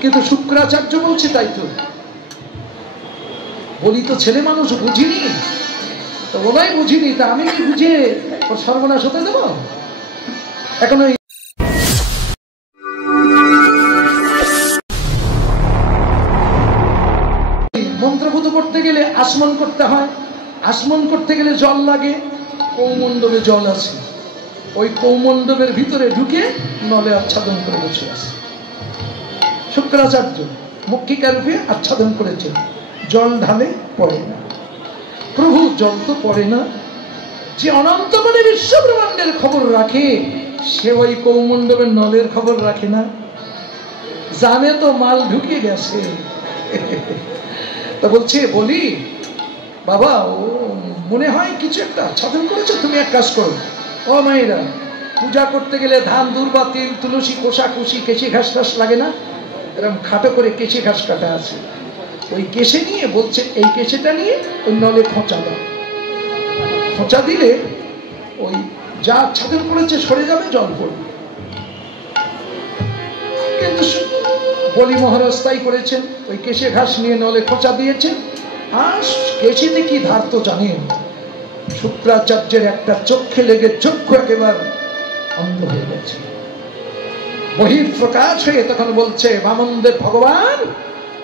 কিন্তু শুক্রাচার্য বলছে তাই তো। বলি তো ছেলে মানুষ বুঝিনি, তো ওরাই বুঝিনি, তা আমি কি বুঝে ওর সর্বনাশ হতে দেব? এখন ওই মন্ত্রপুত করতে গেলে আসমন করতে হয়, আসমন করতে গেলে জল লাগে, কৌমণ্ডবে জল আছে, ওই কৌমণ্ডবের ভিতরে ঢুকে নলে আচ্ছাদন করে বসে আছে। শুক্রাচার্য মক্ষিকা রূপে আচ্ছাদন করেছেন, জল ঢালে পড়ে না। প্রভু জল তো পড়ে না, যে অনন্ত মানে বিশ্ব ব্রহ্মাণ্ডের খবর রাখে সে ওই কৌমণ্ডবের নলের খবর রাখে না? জানে তো মাল ঢুকে গেছে। তা বলছে, বলি বাবা ও মনে হয় কিছু একটা আচ্ছাদন করেছো, তুমি এক কাজ করো, ও মায়েরা পূজা করতে গেলে ধান দুর্বা তিল তুলসী কোষাকুষি কেশি ঘাস টাস লাগে না? এরকম খাটো করে কেশি ঘাস কাটা আছে, ওই কেশে নিয়ে বলছে এই কেশেটা নিয়ে ওই নলে খোঁচা দাও, খোঁচা দিলে ওই যা আচ্ছাদন করেছে সরে যাবে, জল পড়বে। কিন্তু বলি মহারাজ তাই করেছেন, ওই কেশে ঘাস নিয়ে নলে খোঁচা দিয়েছেন। আর কেশিতে কি ধার তো জানেন, শুক্রাচার্যের একটা চক্ষে লেগে চক্ষু একেবারে অন্ধ হয়ে গেছে, বহিঃপ্রকাশ হয়ে তখন বলছে, বামনদেব ভগবান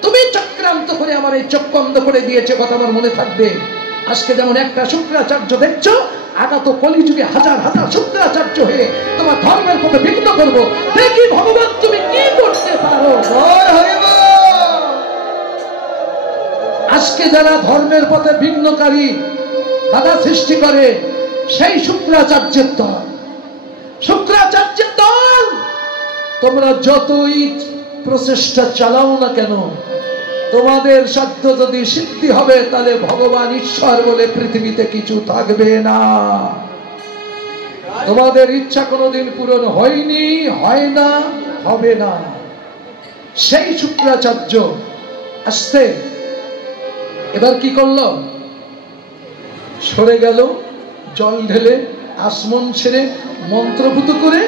তুমি চক্রান্ত করে আমার এই চক্ষু অন্ধ করে দিয়েছে, কথা আমার মনে থাকবে। আজকে যেমন একটা শুক্রাচার্য দেখছো, আগত কলিযুগে হাজার হাজার শুক্রাচার্য হয়ে তোমার ধর্মের পথে বিঘ্ন করবো, দেখি ভগবান তুমি কি করতে পারো। আজকে যারা ধর্মের পথে বিঘ্নকারী বাধা সৃষ্টি করে সেই শুক্রাচার্যের দল, শুক্রাচার্যের দল। তোমরা যতই প্রচেষ্টা চালাও না কেন, তোমাদের সাধ্য যদি সিদ্ধি হবে তাহলে ভগবান ঈশ্বর বলে পৃথিবীতে কিছু থাকবে না। তোমাদের ইচ্ছা কোনোদিন পূরণ হয়নি, হয় না, হবে না। সেই শুক্রাচার্য আসতে এবার কি করলো, সরে গেল, জল ঢেলে আসমন ছেড়ে মন্ত্রপুত করে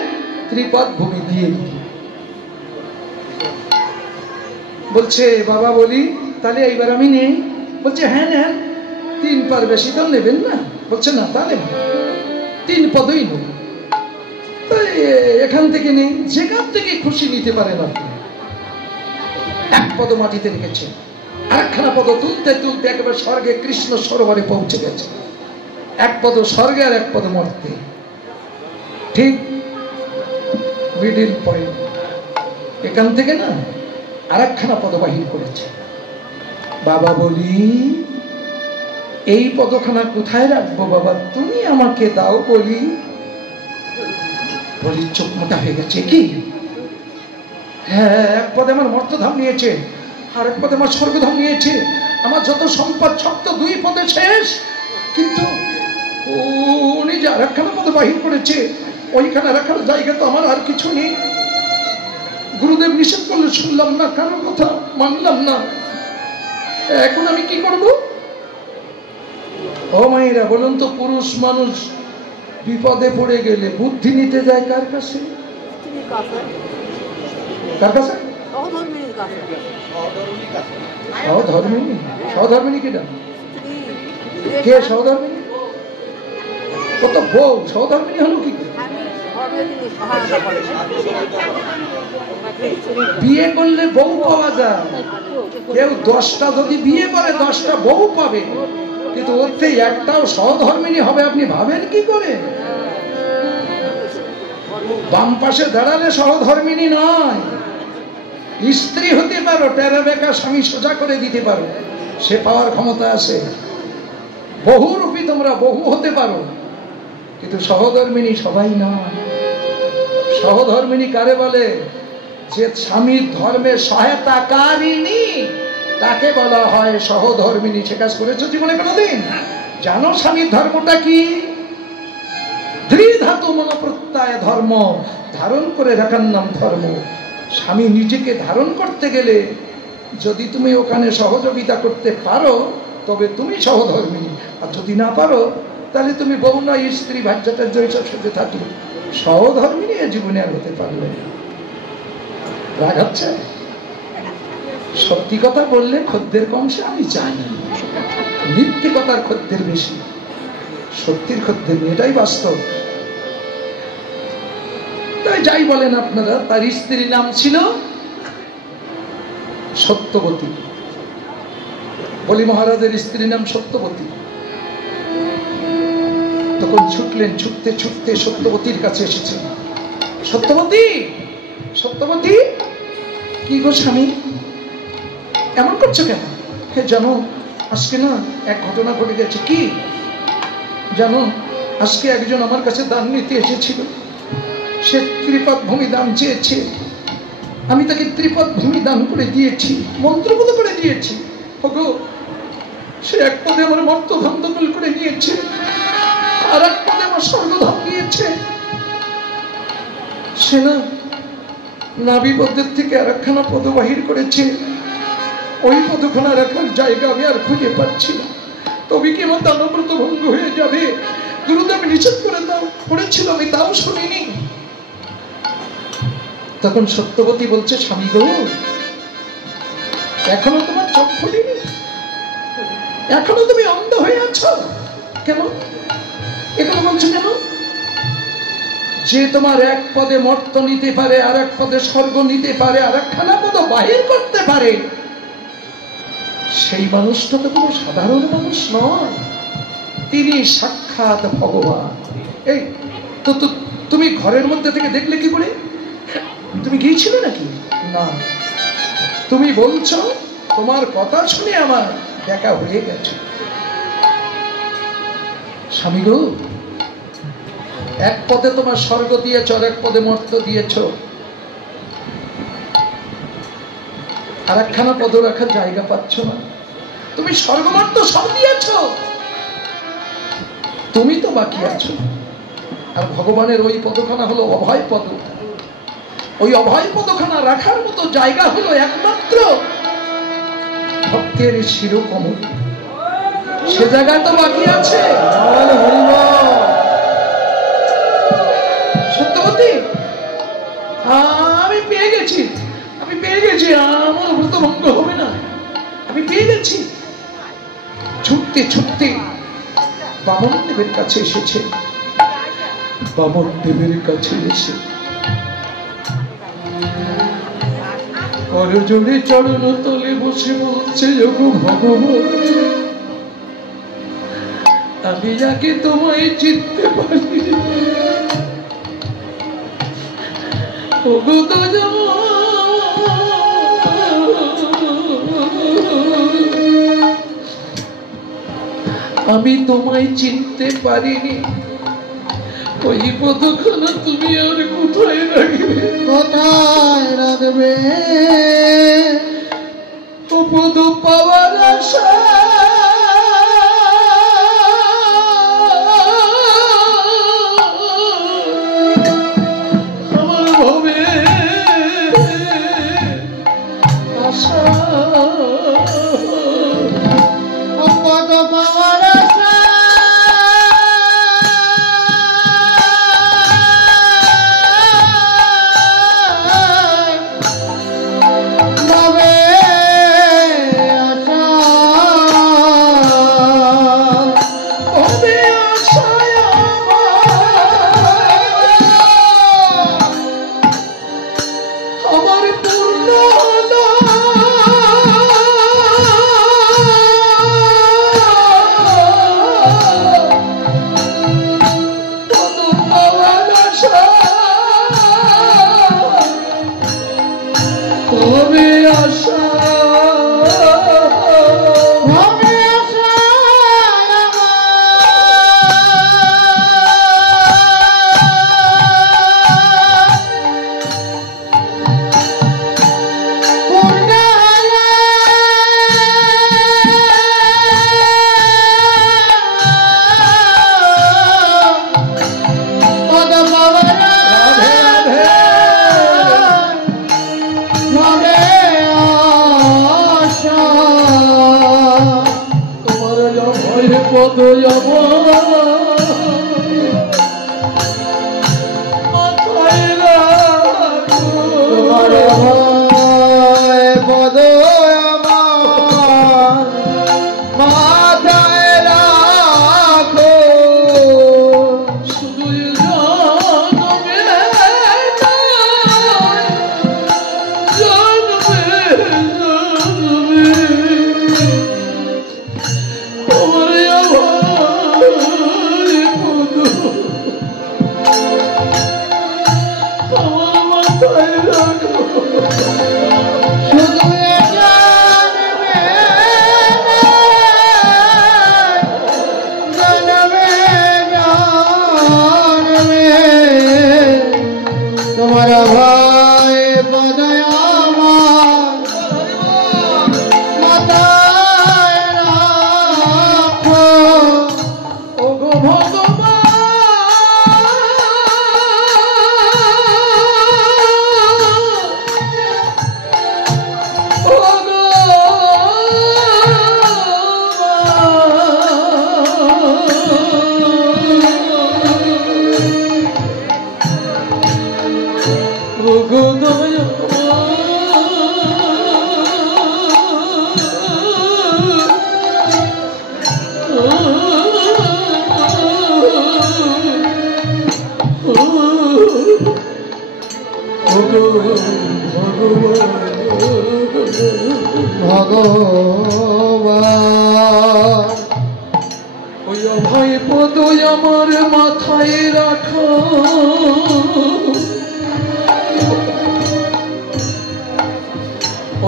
ত্রিপাদ ভূমি দিয়ে দিল। বলছে বাবা বলি তাহলে এইবার আমি নেই? বলছে হ্যাঁ নেন, 3 পার বেশি তো নেবেন না? বলছে না তাহলে 3 পদই নেব। এখান থেকে নেই, যেখান থেকে খুশি নিতে পারেন আপনি। 1 পদ মাটিতে রেখেছেন, আরেকখানা পদ তুলতে তুলতে একেবারে স্বর্গে কৃষ্ণ সরোবরে পৌঁছে গেছে। 1 পদ স্বর্গে আর 1 পদ মর্তে, ঠিক মিডিল পয়েন্ট। এখান থেকে না আরেকখানা পদ বাহির করেছে। বাবা বলি এই পদখানা কোথায় রাখবো বাবা, তুমি আমাকে দাও বলি। বলি চোখ মোটা হয়ে গেছে, কি? হ্যাঁ, 1 পদে আমার মর্তধাম নিয়েছে, আর 1 পদে আমার স্বর্গধাম নিয়েছে, আমার যত সম্পদ সব তো 2 পদে শেষ। কিন্তু উনি যে আরেকখানা পদ বাহির করেছে, ওইখানে আরেকখানা জায়গা তো আমার আর কিছু নেই। গুরুদেব নিষেধ করলে শুনলাম না, কারোর কথা মানলাম না, এখন আমি কি করব? ও মায়েরা বলুন তো, পুরুষ মানুষ বিপদে পড়ে গেলে বুদ্ধি নিতে যায় কার কাছে? কার কাছে? সহধর্মিনী। সহধর্মিনী কিনা? কে সহধর্মিনী? কত বউ, সহধর্মিনী হলো কি? বিয়ে করলে বউ পাওয়া যায়, কেউ 10টা যদি বিয়ে করে 10টা বউ পাবে, কিন্তু ওতে একটাও সহধর্মিনী হবে আপনি ভাবেন কি করে? বাম পাশে দাঁড়ালে সহধর্মিনী নয়, স্ত্রী হতে পারো, টেরা বেকা স্বামী সোজা করে দিতে পারো, সে পাওয়ার ক্ষমতা আছে। বহুরূপী তোমরা বহু হতে পারো, কিন্তু সহধর্মিনী সবাই না। সহধর্মিনী কারে বলে? যে স্বামীর ধর্মের সহায়তাকারিণী, তাকে বলা হয় সহধর্মিনী। সে কাজ করেছো জীবনে কোনোদিন? জানো স্বামীর ধর্মটা কি? ধাতু মনোপ্রত্যয় ধর্ম, ধারণ করে রাখার নাম ধর্ম। স্বামী নিজেকে ধারণ করতে গেলে যদি তুমি ওখানে সহযোগিতা করতে পারো তবে তুমি সহধর্মিনী, আর যদি না পারো তাহলে তুমি বউ না স্ত্রী ভাজ্যাটার জয়সব সাথে থাকলে সহধর্মিনী জীবনে আর হতে পারলে। রাগ হচ্ছে? সত্যি কথা বললে খদ্দের কমছে আমি জানি, মিথ্যে কথার খদ্দের বেশি, সত্যির খদ্দের নেই, এটাই বাস্তব। তাই যাই বলেন আপনারা, তার স্ত্রীর নাম ছিল সত্যবতী। বলি মহারাজের স্ত্রীর নাম সত্যবতী। তখন ছুটলেন, ছুটতে ছুটতে সত্যবতীর কাছে এসেছেন। সত্যবতী, সত্যবতী, কি গো স্বামী, এমন করছো কেন? হে জানো, আজকে না এক ঘটনা ঘটে গেছে। কি জানো? আজকে একজন আমার কাছে দান নিতে এসেছিল। সে ত্রিপদ ভূমি দান চেয়েছে, আমি তাকে ত্রিপদ ভূমি দান করে দিয়েছি, মন্ত্রপুত করে দিয়েছি। ওগো, সে এক পদে আমার মর্তধাম দখল করে নিয়েছে, আর এক পদে আমার স্বর্গধাম নিয়েছে। সে না নাভি পদের থেকে আর একখানা পদ বাহির করেছে। ওই পদখানা রাখার জায়গা আমি আর খুঁজে পাচ্ছি না। তবে কি আমার দানব্রত ভঙ্গ হয়ে যাবে? গুরুদেব নিষেধ করে দাও করেছিল, আমি তাও শুনিনি। তখন সত্যবতী বলছে, স্বামী গো, এখনো তোমার চোখ খুলিনি, এখনো তুমি অন্ধ হয়ে আছো কেন? এখনো বলছো কেন? যে তোমার এক পদে মর্ত নিতে পারে, আর এক পদে স্বর্গ নিতে পারে, আর একখানা পদ বাহির করতে পারে, সেই মানুষটা তো কোনো সাধারণ মানুষ নয়, তিনি সাক্ষাৎ ভগবান। এই তো তুমি ঘরের মধ্যে থেকে দেখলে কি করে? তুমি গিয়েছিলে নাকি? না, তুমি বলছো তোমার কথা শুনে আমার দেখা হয়ে গেছে। স্বামী গো, এক পদে তোমার স্বর্গ দিয়েছ, আর এক পদে মর্ত দিয়েছ, আর একখানা পদ রাখার জায়গা পাচ্ছ না। তুমি স্বর্গমর্ত সব দিয়েছ, তুমি তো বাকি আছো। আর ভগবানের ওই পদখানা হলো অভয় পদ। ওই অভয় পদখানা রাখার মতো জায়গা হলো একমাত্র ভক্তের শিরোকমল। সে জায়গায় তো বাকি আছে। সত্যবতী, আমি পেয়ে গেছি, আমি পেয়ে গেছি, আমার ব্রত ভঙ্গ হবে না, আমি পেয়ে গেছি। ছুটতে ছুটতে বামন দেবের কাছে এসেছে। বামন দেবের কাছে এসে করজোড়ে চরণ তলে বসে বলছে, ওগো ভগবান, আমি যাকে তোমায় চিনতে পারি, ওগো তো আমি তোমায় চিনতে পারিনি। ওই পদখানা তুমি আর কোথায় রাখবে? কোথায় রাখবে? ও পদ পাওয়ার আশা আমার ভবে আশা, ও পদ পাওয়ার আশা পদ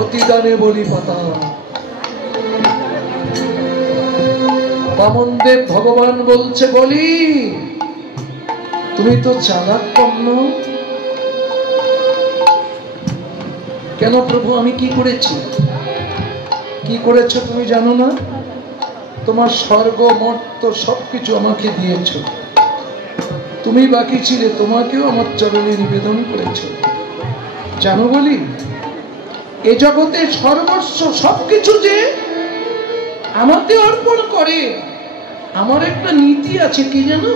অতিদানে বলি পাতা। বামনদেব ভগবান বলছে, বলি তুমি তো চালাক কম নও। কেন প্রভু, আমি কি করেছি? কি করেছো তুমি জানো না? তোমার স্বর্গ মর্ত সবকিছু আমাকে দিয়েছ। তুমি বাকি ছিলে, তোমাকেও আমার চরণে নিবেদন করেছ। জানো বলি, এ জগতে সর্বস্ব সবকিছু যে আমাকে অর্পণ করে, আমার একটা নীতি আছে, কি জানো?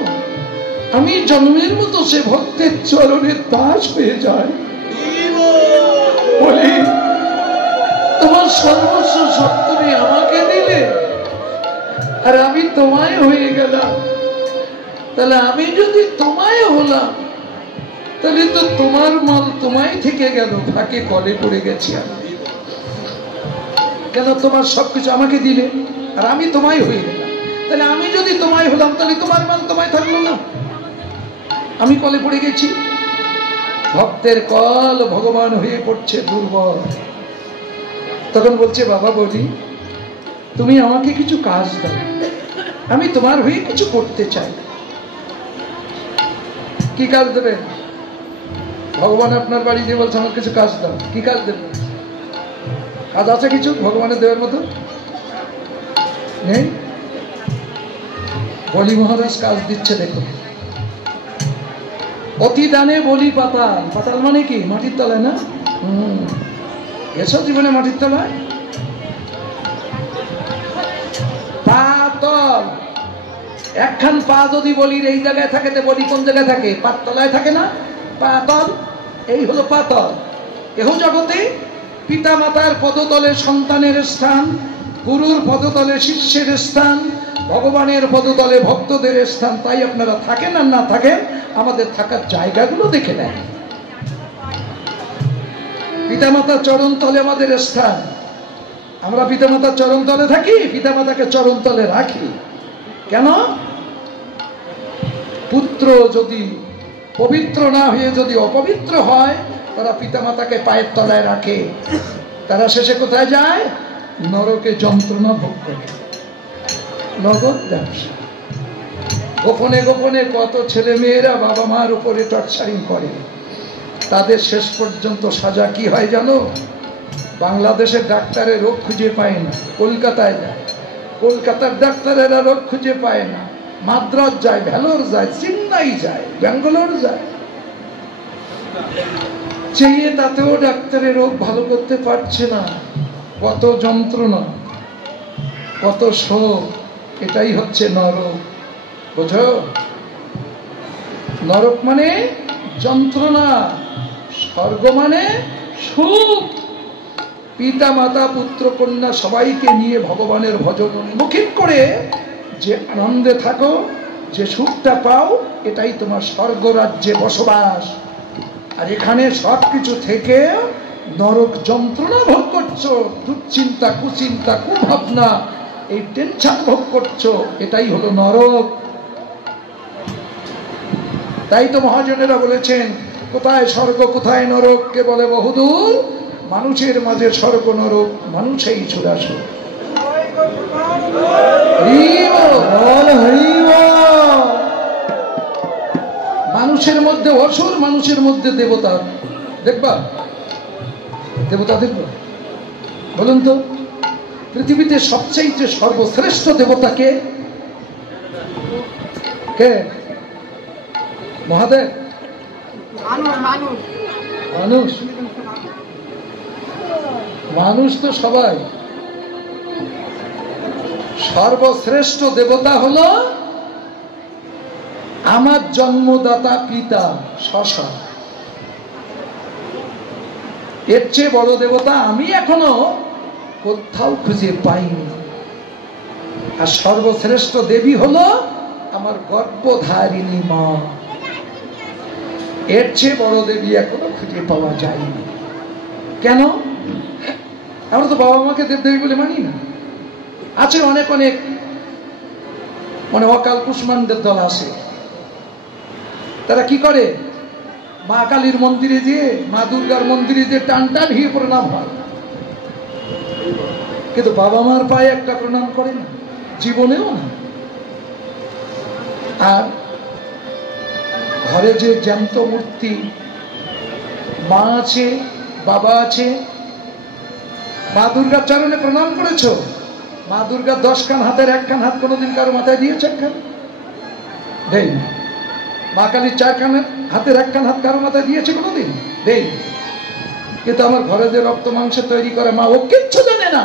আমি জন্মের মতো সে ভক্তের চরণে দাস হয়ে যায়। বলি, তোমার সর্বস্ব সব তুমি আমাকে দিলে, আর আমি তোমায় হয়ে গেলাম। তাহলে আমি যদি তোমায় হলাম, তাহলে তো তোমার মাল তোমায় থেকে গেল, ফাঁকে কলে পড়ে গেছি আমি। কেন তোমার সবকিছু আমাকে দিলে, আর আমি তোমায় হয়ে গেলাম। তাহলে আমি যদি তোমায় হলাম, তাহলে তোমার মাল তোমায় থাকলো না, আমি কলে পড়ে গেছি। ভক্তের কল ভগবান হয়ে পড়ছে দুর্বল। তখন বলছে, বাবা বলি, তুমি আমাকে কিছু কাজ দাও, আমি তোমার হয়ে কিছু করতে চাই। কি কাজ দেবে? ভগবান আপনার বাড়ি দিয়ে বলছে, আমার কিছু কাজ দাও। কি কাজ দেবে? কাজ আছে কিছু ভগবানের দেওয়ার মতো? নেই। বলি মহারাজ কাজ দিচ্ছে, দেখো। অতিদানে বলি পাতাল। পাতাল মানে কি? মাটির তলায় না? এসো জীবনে মাটির তলায়। পাতল একখান পা যদি বলির এই জায়গায় থাকে, তো বলি কোন জায়গায় থাকে? পাত তলায় থাকে না? পাতল, এই হলো পাতল। এহ জগতে পিতা মাতার পদতলে সন্তানের স্থান, গুরুর পদতলে শিষ্যের স্থান, ভগবানের পদতলে ভক্তদের স্থান। তাই আপনারা থাকেন আর না থাকেন, আমাদের থাকার জায়গাগুলো দেখে নেন। পিতামাতার চরণ তলে আমাদের স্থান। আমরা পিতামাতার চরণ তলে থাকি, পিতামাতাকে চরণ তলে রাখি। কেন? পুত্র যদি পবিত্র না হয়ে যদি অপবিত্র হয়, তারা পিতামাতাকে পায়ের তলায় রাখে। তারা শেষে কোথায় যায়? নরকে যন্ত্রণা ভোগ করে। নগদ ব্যবসা। গোপনে গোপনে কত ছেলে মেয়েরা বাবা মার উপরে টর্চারিং করে। তাদের শেষ পর্যন্ত সাজা কি হয় জানো? বাংলাদেশের ডাক্তারের রোগ খুঁজে পায় না, কলকাতায় যায়। কলকাতার ডাক্তারেরা রোগ খুঁজে পায় না, মাদ্রাজ যায়, ভেলোর যায়, চেন্নাই যায়, ব্যাঙ্গালোর যায়। চেয়ে তাতেও ডাক্তারের রোগ ভালো করতে পারছে না। কত যন্ত্রণা, কত শোক। এটাই হচ্ছে নরক। বুঝো? নরক মানে যন্ত্রণা, স্বর্গ মানে সুখ। পিতা মাতা পুত্র কন্যা সবাইকে নিয়ে ভগবানের ভজন উন্মুখী করে যে আনন্দে থাকো, যে সুখটা পাও, এটাই তোমার স্বর্গ রাজ্যে বসবাস। আর এখানে সবকিছু থেকে নরক যন্ত্রণা ভোগ করছো, দুশ্চিন্তা, কুচিন্তা, কুভাবনা, এই টেনশন ভোগ করছো, এটাই হলো নরক। তাই তো মহাজনেরা বলেছেন, কোথায় স্বর্গ কোথায় নরক, কে বলে বহুদূর, মানুষের মাঝে স্বর্গ নরক, মানুষেই ছুড়াছুড়। মানুষের মধ্যে অসুর, মানুষের মধ্যে দেবতা। দেখবা দেবতা, দেখবা, বলুন তো পৃথিবীতে সবচেয়ে সর্বশ্রেষ্ঠ দেবতা কে? কে? মহাদেব? মানুষ? মানুষ তো সবাই। সর্বশ্রেষ্ঠ দেবতা হলো আমার জন্মদাতা পিতা শশা। এর চেয়ে বড় দেবতা আমি এখনো কোথাও খুঁজে পাইনি। আর সর্বশ্রেষ্ঠ দেবী হলো আমার গর্ভধারিণী মা। এর চেয়ে বড় দেবী এখনো খুঁজে পাওয়া যায়নি। কেন? আমরা তো বাবা মাকে দেবদেবী বলে মানি না। আছে অনেক অনেক মানে অকাল কুষ্মানদের দল আছে, তারা কি করে, মা কালীর মন্দিরে যেয়ে, মা দুর্গার মন্দিরে যে টান টান হিয়ে প্রণাম হয়, কিন্তু বাবা মার পায়ে একটা প্রণাম করে না, জীবনেও না। আর ঘরে যে জ্যান্ত মূর্তি, মা আছে, বাবা আছে, মা দুর্গার চরণে প্রণাম করেছো? মা দুর্গার 10 কান হাতের 1 কান হাত কোনোদিন কারো মাথায় দিয়েছে? দেই। মা কালীর 4 কান হাতের 1 কান হাত কারো মাথায় দিয়েছে কোনোদিন? দেই। কিন্তু আমার ঘরে যে রক্ত মাংসে তৈরি করে মা, ও কিচ্ছু জানে না।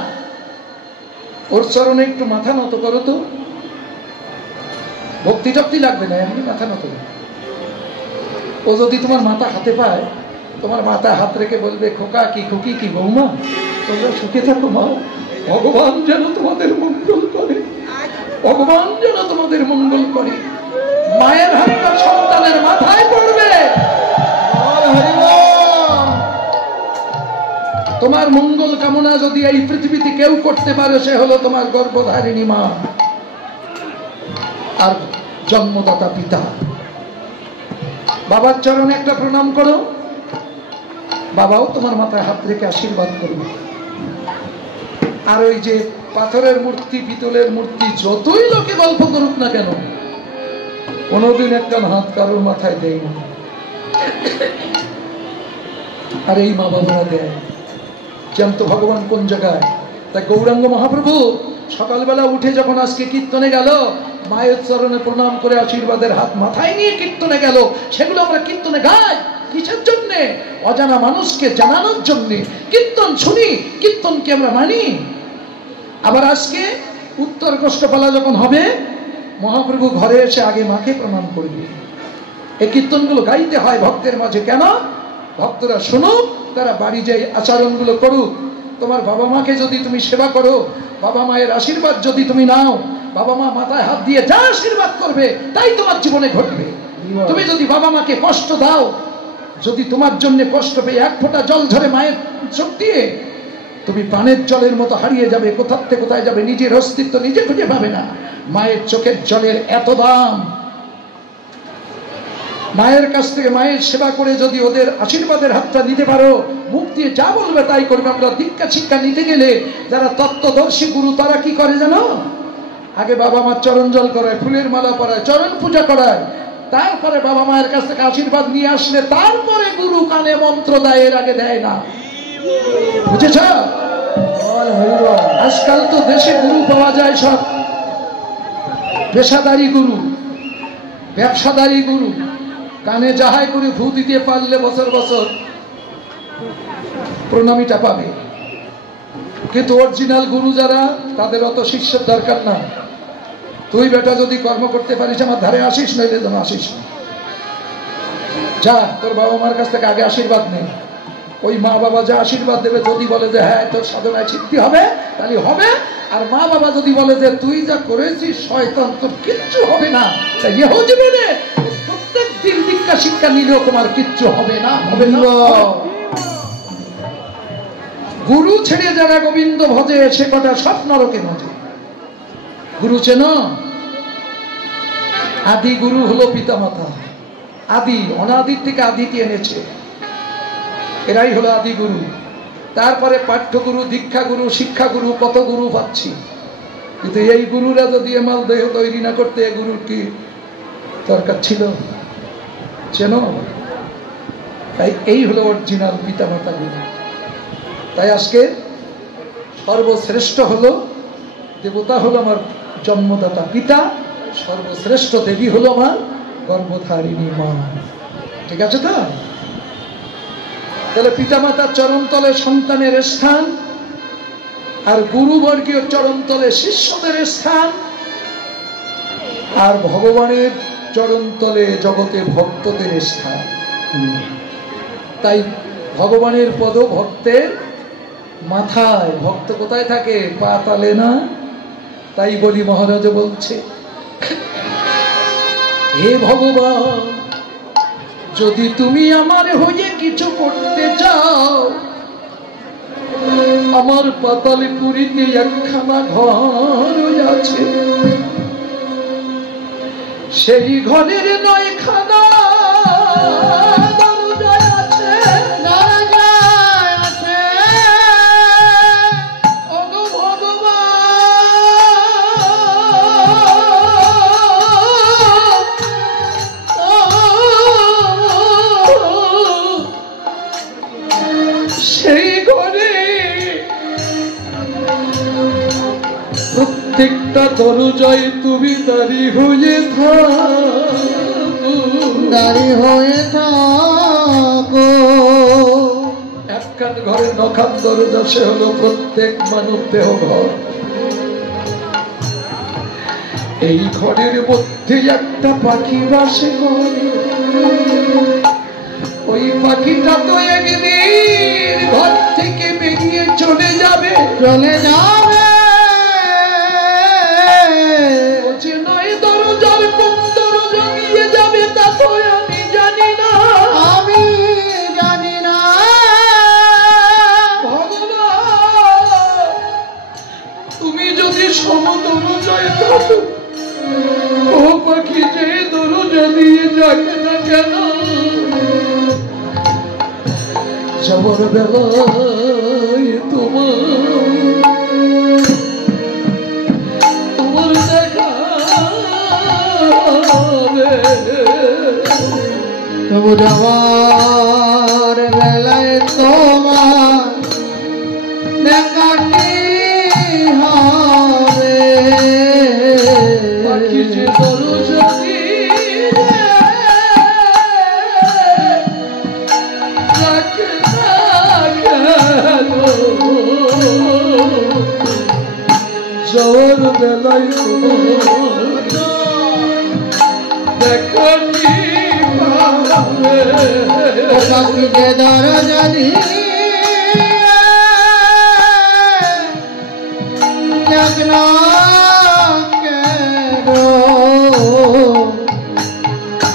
ওর চরণে একটু মাথা নত করো তো, ভক্তি টক্তি লাগবে না, এমনি মাথা নত। ও যদি তোমার মাথা হাতে পায়, তোমার মাথায় হাত রেখে বলবে, খোকা কি, খুকি কি, বৌমা তোমরা সুখে থাকো মা, ভগবান যেন তোমাদের মঙ্গল করে, ভগবান যেন তোমাদের মঙ্গল করে। মায়ের হাতটা সন্তানের মাথায় পড়বে, তোমার মঙ্গল কামনা যদি এই পৃথিবীতে কেউ করতে পারে, সে হলো তোমার গর্ভধারিণী মা আর জন্মদাতা পিতা। বাবার চরণে একটা প্রণাম করো, বাবাও তোমার মাথায় হাত রেখে আশীর্বাদ করবে। আর ওই যে পাথরের মূর্তি, পিতলের মূর্তি, যতই লোকে গল্প করুক না কেন, কোনোদিন একটা হাত কারোর মাথায় দেয় না। আর এই মা বাবারা দেয়। জ্যান্ত ভগবান কোন জায়গায়? তাই গৌরাঙ্গ মহাপ্রভু সকালবেলা উঠে যখন আজকে কীর্তনে গেল, মায়ের চরণে প্রণাম করে আশীর্বাদের হাত মাথায় নিয়ে কীর্তনে গেল। সেগুলো আমরা কীর্তনে গাই কিসের জন্যে? অজানা মানুষকে জানানোর জন্যে। কীর্তন শুনি, কীর্তনকে আমরা মানি। আবার আজকে উত্তর কষ্টপালা যখন হবে, মহাপ্রভু ঘরে এসে আগে মাকে প্রণাম করবে। এই কীর্তনগুলো গাইতে হয় ভক্তের মাঝে। কেন? ভক্তরা শুনুক, তারা বাড়ি যাই আচরণগুলো করুক। তোমার বাবা মাকে যদি তুমি সেবা করো, বাবা মায়ের আশীর্বাদ যদি তুমি নাও, বাবা মা মাথায় হাত দিয়ে যা আশীর্বাদ করবে তাই তোমার জীবনে ঘটবে। তুমি যদি বাবা মাকে কষ্ট দাও, যদি তোমার জন্য কষ্ট পেয়ে 1 ফোঁটা জল ঝরে মায়ের চোখ দিয়ে, তুমি পানের জলের মতো হারিয়ে যাবে। কোথা থেকে কোথায় যাবে, নিজের অস্তিত্ব নিজে খুঁজে পাবে না। মায়ের চোখের জলের এত দাম। মায়ের কাছ থেকে মায়ের সেবা করে যদি ওদের আশীর্বাদের হাতটা নিতে পারো, মুখ দিয়ে যা বলবে তাই করবে। আমরা দীক্ষা শিক্ষা নিতে গেলে যারা তত্ত্বদর্শী গুরু, তারা কি করে জানো? আগে বাবা মার চরণ জল করায়, ফুলের মালা পরায়, চরণ পূজা করায়, তারপরে বাবা মায়ের কাছ থেকে আশীর্বাদ নিয়ে আসলে তারপরে গুরু কানে মন্ত্র দেয়, এর আগে দেয় না। বুঝেছ? আজকাল তো দেশে গুরু পাওয়া যায় সব পেশাদারি গুরু, ব্যবসাদারি গুরু। কানে যাহাই করে ফু দিতে পারলে বছর বছর প্রণামীটা পাবে। কিন্তু অরিজিনাল গুরু যারা, তাদের অত শিষ্যের দরকার না। তুই বেটা যদি কর্ম করতে পারিস আমার ধারে আসিস, নইলে যেন আসিস না। যা, তোর বাবা মার কাছ থেকে আগে আশীর্বাদ নেই। ওই মা বাবা যা আশীর্বাদ দেবে, যদি বলে যে হ্যাঁ তোর সাধনায় সিদ্ধি হবে, তাহলে হবে। আর মা বাবা যদি বলে যে তুই যা করেছিস শয়তান, তোর কিচ্ছু হবে না, তাই ইহ জীবনে প্রত্যেক দিন দীক্ষা শিক্ষা নিলেও তোমার কিচ্ছু হবে না, হবে না। গুরু ছেড়ে যারা গোবিন্দ ভজে সে কটা সব নরকে ভজে। গুরু চেন? আদি গুরু হলো পিতামাতা, আদি অনাদির থেকে আদিতে এনেছে, এরাই হলো আদি গুরু। তারপরে পাঠ্যগুরু, দীক্ষাগুরু, শিক্ষাগুরু, কত গুরু পাচ্ছি, কিন্তু এই গুরুরা যদি মাল দেহ তৈরি না করতে এই গুরুর কি দরকার ছিল? চেন? তাই এই হলো অরিজিনাল পিতামাতা গুরু। তাই আজকে সর্বশ্রেষ্ঠ হলো দেবতা, হলো আমার জন্মদাতা পিতা, সর্বশ্রেষ্ঠ দেবী হলো আমার গর্ভধারিণী মা। ঠিক আছে তো? তাহলে পিতামাতার চরণতলে সন্তানের স্থান, আর গুরুবর্গীয় চরণতলে শিষ্যদের স্থান, আর ভগবানের চরণতলে জগতে ভক্তদের স্থান। তাই ভগবানের পদ ভক্তের মাথায়। ভক্ত কোথায় থাকে? পাতালে না। তাই বলি মহারাজ বলছে, হে ভগবান, যদি তুমি আমার হয়ে কিছু করতে চাও, আমার পাতালে পুরীতে একখানা ঘর আছে, সেই ঘরের 9খানা প্রত্যেকটা দরজায় তুমি দাঁড়িয়ে হয়ে থাকো। একখান ঘরে 9খান দরজা, সে হলো প্রত্যেক মানব দেহ ঘর। এই ঘরের মধ্যে একটা পাখি বাসে করে, ওই পাখিটা তো একদিন ঘর থেকে বেরিয়ে চলে যাবে। দরজার কোন দরজা নিয়ে যাবে তা তো আমি জানি না। ভগবান, তুমি যদি সমদরজায় থাকো, ও পাখি যে দরজা দিয়ে যাকে না কেন, যাবার বেলায় তোমার দেখা তবু যাওয়ার বেলায় তোমার দেখাটি হবে। পাখি যে দরজা দিয়ে যাকে না কেন, যাওয়ার বেলায় দেখাটি পাবে। পাখি যে দরজা দিয়ে যাক না কেন,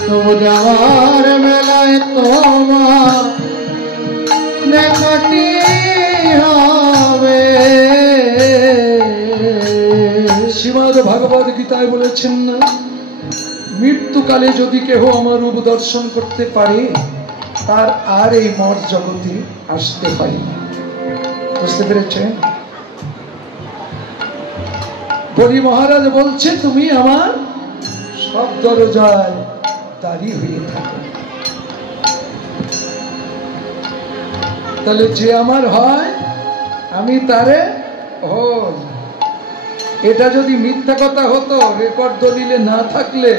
তবু যাওয়ার বেলায় তোমার দেখাটি হবে। শ্রীমদ্ ভগবদ গীতায় বলেছেন না, মৃত্যুকালে যদি কেহ আমার রূপ দর্শন করতে পারে, তার আর এই মর জগতে আসতে পারে না। বুঝতে পেরেছে? বলি মহারাজ বলছে, তুমি আমার সব দরজায় দাঁড়িয়ে হয়ে থাকো। তাহলে যে আমার হয় আমি তারে হই। এটা যদি মিথ্যা কথা হতো, রেকর্ড দলিলে না থাকলে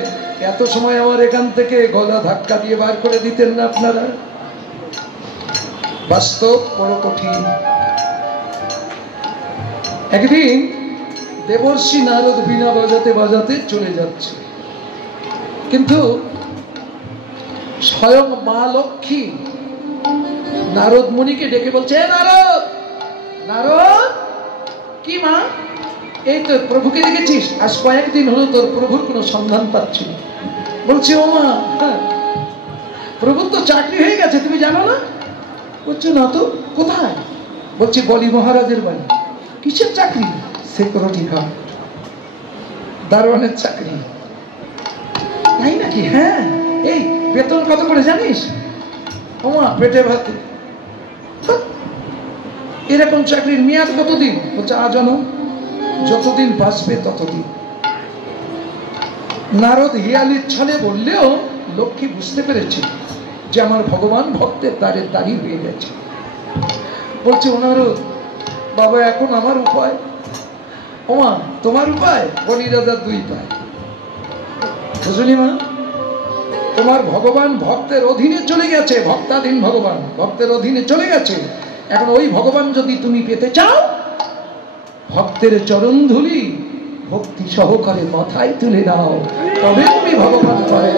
এত সময় আমার এখান থেকে গলা ধাক্কা দিয়ে বার করে দিতেন না আপনারা। বাস্তব বড় কঠিন। একদিন দেবর্ষি নারদ বীণা বাজাতে বাজাতে চলে যাচ্ছে, কিন্তু স্বয়ং মা লক্ষ্মী নারদ মুনিকে ডেকে বলছে, নারদ, নারদ, কি মা, এই তো প্রভুকে দেখেছিস? আজ কয়েকদিন হলো তোর প্রভুর কোনো সন্ধান পাচ্ছি না। বলছে, ও মা, প্রভুর তো চাকরি হয়ে গেছে, তুমি জানো না? বলছে, না তো, কোথায়? বলছি বলি মহারাজের বাড়ি। কিসের চাকরি? সিকিউরিটি গার্ড, দারোয়ানের চাকরি। তাই নাকি? হ্যাঁ। এই বেতন কত করে জানিস? ওমা পেটে ভাতে। এরকম চাকরির মেয়াদ কতদিন? বলছে আজও, যতদিন বাঁচবে ততদিন। নারদ হিয়ালির ছলে বললেও লক্ষ্মী বুঝতে পেরেছে যে আমার ভগবান ভক্তের দ্বারে দাঁড়িয়ে হয়ে গেছে। বলছে ওনারও বাবা এখন আমার উপায়? ওমা তোমার উপায়? বলি রাজার দুই পায়। বুঝলি মা, তোমার ভগবান ভক্তের অধীনে চলে গেছে, ভক্তাধীন ভগবান ভক্তের অধীনে চলে গেছে। এখন ওই ভগবান যদি তুমি পেতে চাও, ভক্তের চরণ ধুলি ভক্তি সহকারে মাথায় তুলে নাও, তবে তুমি ভগবান পাবে।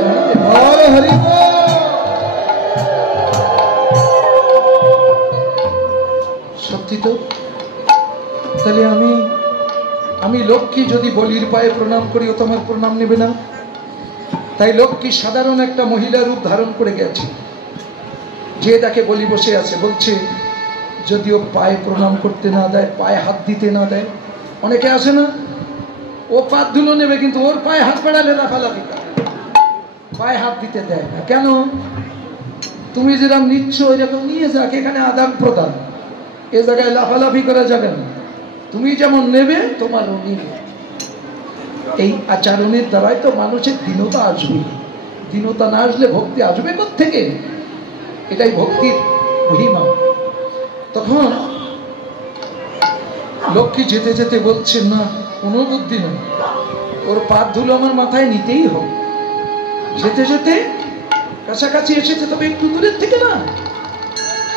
সত্যি তো? তাহলে আমি লক্ষ্মী যদি বলির পায়ে প্রণাম করি, ও তোমার প্রণাম নেবে না? তাই লক্ষ্মী সাধারণ একটা মহিলা রূপ ধারণ করে গেছে। যে তাকে বলি বসে আছে, বলছে যদিও পায়ে প্রণাম করতে না দেয়, পায়ে হাত দিতে না দেয়, অনেকে আসে না, ও পাত ধুলো নেবে কিন্তু ওর পায়ে হাত বাড়ালে লাফালাফি করে, পায়ে হাত দিতে দেয় না। কেন? তুমি যেরকম নিচ্ছ এরকম নিয়ে যাক, এখানে আদান প্রদান, এ জায়গায় লাফালাফি করা যাবে না। তুমি যেমন নেবে তোমারও নেবে। এই আচরণের দ্বারাই তো মানুষের দীনতা আসবে। দীনতা না আসলে ভক্তি আসবে কোত্থেকে? এটাই ভক্তির মহিমা। তখন লক্ষ্মী যেতে যেতে বলছে না, কোনো বুদ্ধি নেই, ওর পাত ধুলো আমার মাথায় নিতেই হবে। যেতে যেতে কাছাকাছি এসেছে, তবে একটু দূরের থেকে না,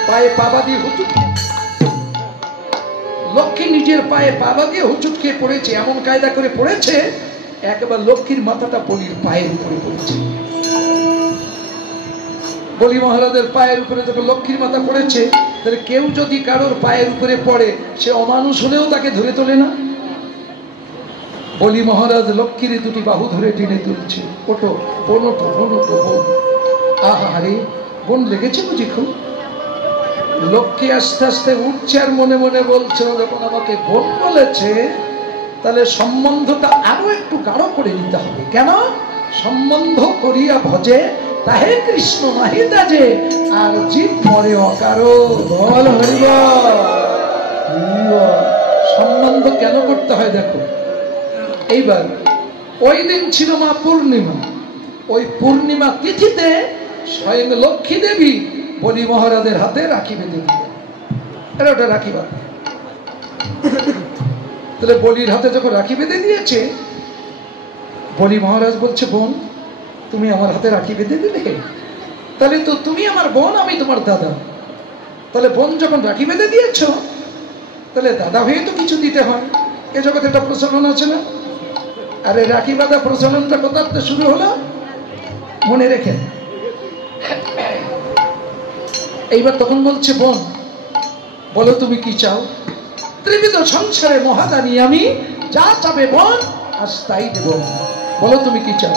পায়ে পাবা দিয়ে হুচুক, লক্ষ্মী নিজের পায়ে পাবা দিয়ে হুচুক খেয়ে পড়েছে। এমন কায়দা করে পড়েছে, একবার লক্ষ্মীর মাথাটা বলির পায়ের উপরে পড়েছে। বলি মহারাজের পায়ের উপরে যখন লক্ষ্মীর মাথা পড়েছে, তাহলে কেউ যদি কারোর পায়ের উপরে পড়ে, সে অমানুষ হলেও তাকে ধরে তোলে না? বলি মহারাজ লক্ষ্মীর দুটি বাহু ধরে টেনে তুলছে। ওটো বোন, ওটো বোন, ওটো বোন। আহারে, বোন লেগেছে বুঝি খুব? লক্ষ্মী আস্তে আস্তে উঠছে আর মনে মনে বলছে, যখন আমাকে বোন বলেছে, তাহলে সম্বন্ধটা আরো একটু গাঢ় করে নিতে হবে। কেন? সম্বন্ধ করিয়া ভজে তাহে কৃষ্ণ নাহি তাজে, আর জীব মরে অকারো। বল হরিবল। সম্বন্ধ কেন করতে হয় দেখো। এইবার ওই দিন ছিল মা পূর্ণিমা। ওই পূর্ণিমা তিথিতে স্বয়ং লক্ষ্মী দেবী বলি মহারাজের হাতে রাখি বেঁধে দিলেন। এটা ওটা রাখি বাঁধে। তাহলে বলির হাতে যখন রাখি বেঁধে দিয়েছে, বলি মহারাজ বলছে, বোন তুমি আমার হাতে রাখি বেঁধে দিলে, তাহলে তো তুমি আমার বোন, আমি তোমার দাদা। তাহলে বোন যখন রাখি বেঁধে দিয়েছ, তাহলে দাদা হয়ে তো কিছু দিতে হয়। এ জগতে একটা প্রচলন আছে না? আরে রাখি বাঁধা প্রচলনটা কোথাতে শুরু হলো মনে রেখে। এইবার তখন বলছে, বোন বলো তুমি কি চাও? ত্রিবিধ সংসারে মহাদানী আমি, যা চাবে বোন আজ তাই দেব, বলো তুমি কি চাও?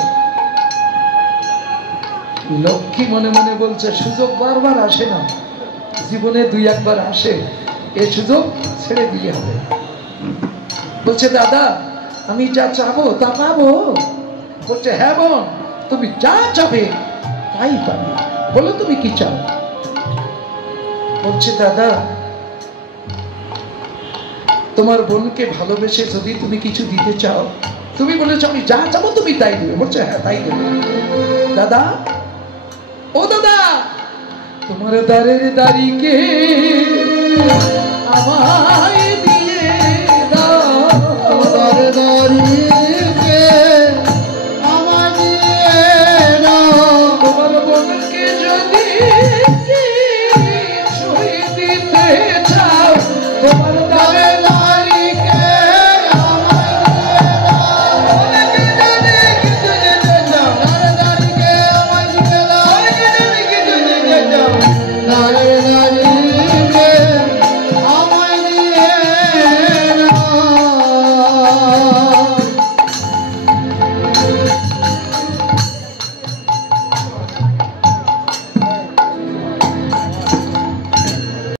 লক্ষ্মী মনে মনে বলছে, সুযোগ বারবার আসে না, জীবনে দুই একবার আসে, এ সুযোগ ছেড়ে দিলে হবে। বলছে, দাদা আমি যা চাবো তা পাবো? বলছে, হ্যাঁ বোন তুমি যা চাবে তাই পাবে, বলো তুমি কি চাও? বলছে, দাদা তোমার বোনকে ভালোবেসে যদি তুমি কিছু দিতে চাও, তুমি বলেছো আমি যা চাবো তুমি তাই দেবে। বলছে, হ্যাঁ তাই দেবে। দাদা, ও দাদা, তোমার দ্বারের দাঁড়িকে আমার